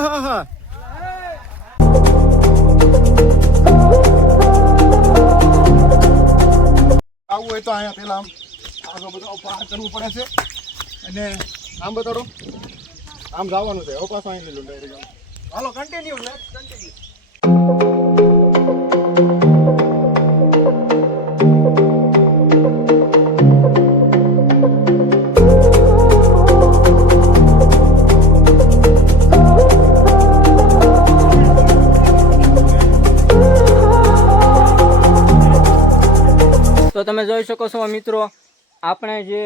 હા હા આવું હોય તો અહીંયા પેલા આગળ બધું પાર કરવું પડે છે અને આમ બતાડો આમ જવાનું છે પાછું અહીં લીધું ડાયરેક્ટ હાલો કન્ટિન્યુ તો તમે જોઈ શકો છો મિત્રો, આપણે જે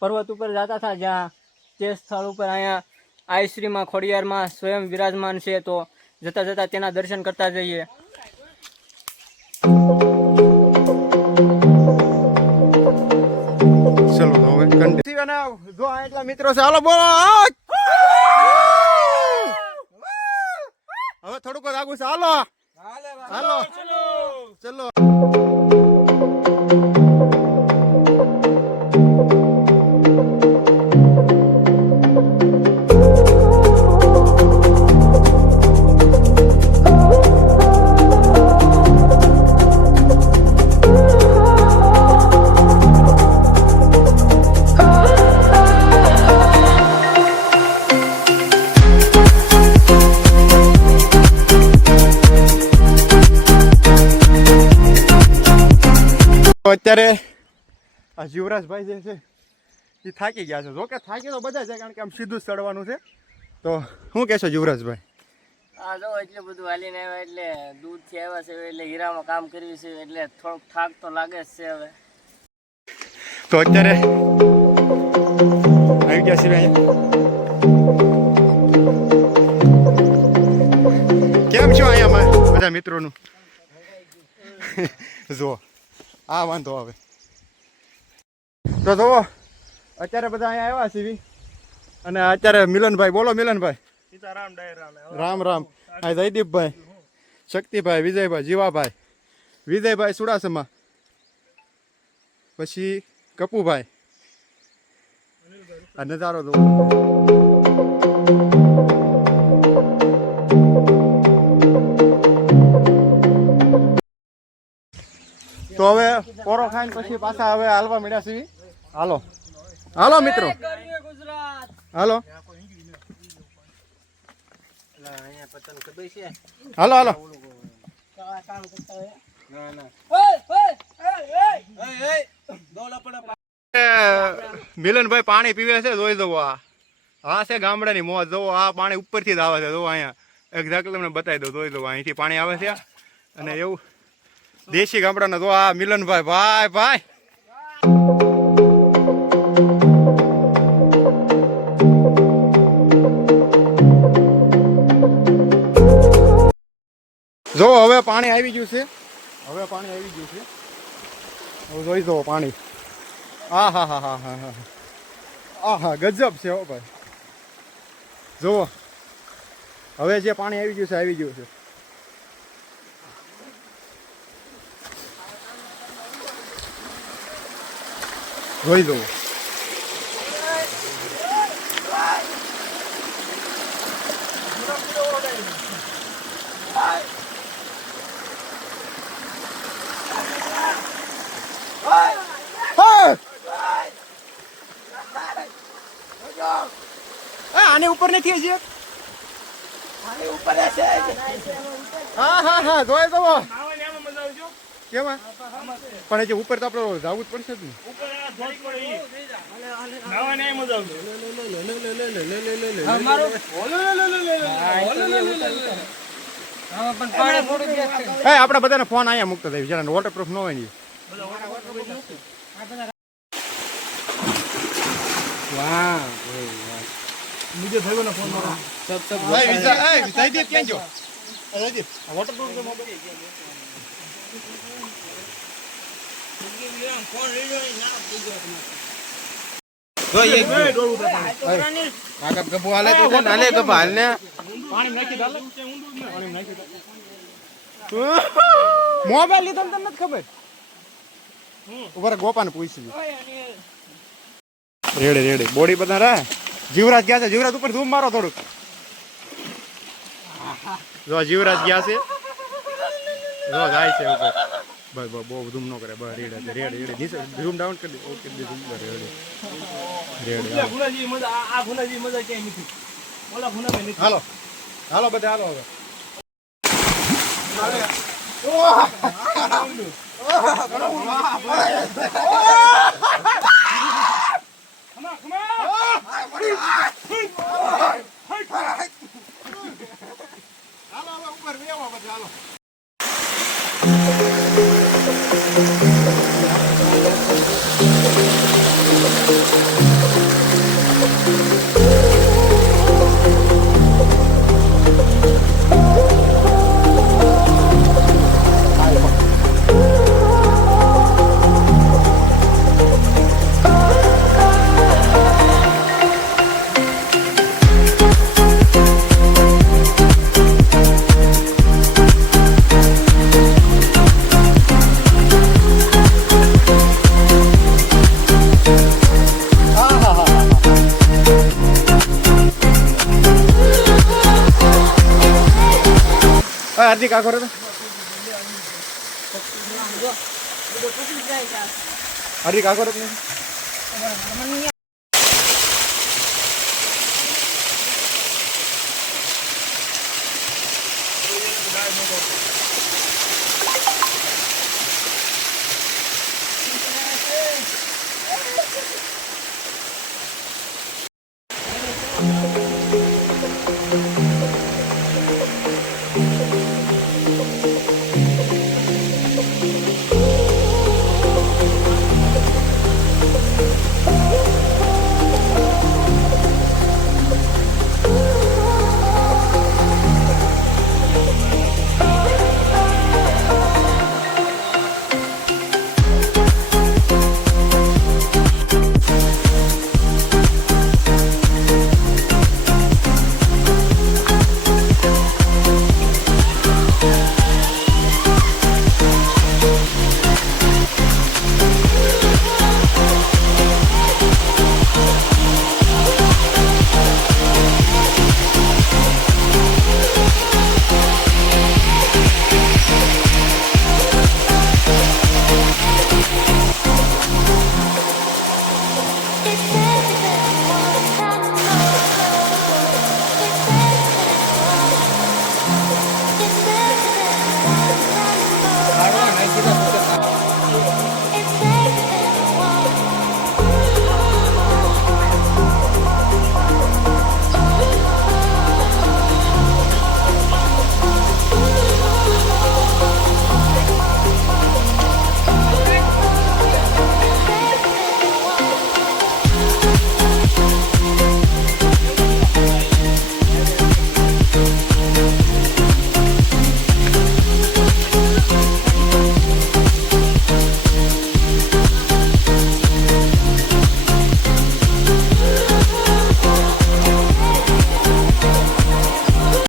પર્વત ઉપર જતા હતા જ્યાં તે સ્થળ ઉપર અહીંયા આઈશ્રીમાં ખોડિયારમાં સ્વયં વિરાજમાન છે, તો જતા જતા તેના દર્શન કરતા જઈએ. ચલો હવે કન્ટિન્યુ જો એટલા મિત્રો છે હાલો બોલો હવે થોડુંક આગું છે હાલો હાલો ચલો અત્યારે આ જીવરાજભાઈ જે છે એ થાકી ગયા છે. જોકે થાકી તો બધા છે કારણ કે આમ સીધું જ ચડવાનું છે. તો શું કહેશો જીવરાજભાઈ? આ જો એટલું બધું હાલીને આવ્યા એટલે દૂધથી આવ્યા છે એટલે હીરામાં કામ કર્યું છે એટલે થોડોક થાક તો લાગે જ છે. હવે તો અત્યારે આવી ગયા છે અહીંયા. કેમ છો અહીંયા બધા મિત્રોનું? જો આ વાંધો આવે તો જુઓ અત્યારે બધા અહીંયા આવ્યા છીએ અને અત્યારે મિલનભાઈ બોલો મિલનભાઈ. રામ રામ. આ જયદીપભાઈ, શક્તિભાઈ, વિજયભાઈ, જીવાભાઈ, વિજયભાઈ સુડાસમા, પછી કપુભાઈ. આ નજારો જુઓ. તો હવે પોરો ખાઈને પછી પાછા હવે હાલવા મળ્યા છીએ. હાલો હાલો મિત્રો હાલો હાલો હાલો. મિલનભાઈ પાણી પીવે છે જોઈ દો. આ છે ગામડાની મોજ. જોવો આ પાણી ઉપરથી જ આવે છે. જો અહીંયા એક્ઝેક્ટ તમને બતાવી દો. જોઈ દો અહીંથી પાણી આવે છે અને એવું દેશી ગામડાના. જો આ મિલનભાઈ ભાઈ ભાઈ જો હવે પાણી આવી ગયું છે. હવે પાણી આવી ગયું છે. હવે જોઈ દો પાણી. હા હા હા હા હા હા હા હા ગજબ છે હો ભાઈ. જુઓ હવે જે પાણી આવી ગયું છે આવી ગયું છે. જોઈ દો. આને ઉપર નથી હજી. હા હા હા જોઈ દો. કેમાં પણ હજી ઉપર તો આપણે જવું જ પડશે જ ને. આપડે બધાને ફોન અહીંયા મૂકતા થાય જરા વોટરપ્રૂફ ન હોય ને. વાહ બીજો થયો ને ફોન મારો સબ સબ ભાઈ વિજયદીપ ક્યાં ગયો? વિજયદીપ વોટરપ્રૂફ નો મોબાઈલ ફોન લઈ લો ના દીજો તમારે. જો એક ડોળું પાણી કાકા ગબો હાલે તો છે નાલે ગબ હાલને પાણી નાખી દાલે પાણી નાખી દે. મોબાઈલ લીધો તમને નથી ખબર? ઉપર ગોપાને પૂછી રેડે રેડે બોડી બધા રે. જીવરાજ ગયા છે. જીવરાજ ઉપર ઝૂમ મારો થોડુંક. જો જીવરાજ ગયા છે જો જાય છે ઉપર બસ બસ બહુ ધૂમ ન કરે બસ રેડ નીચે ઝૂમ ડાઉન કરી દે ઓકે ઝૂમ કરે રેડ હાલો હાલો બધા હાલો હવે હાર્દિક આખો રે હાર્દિક આખો રે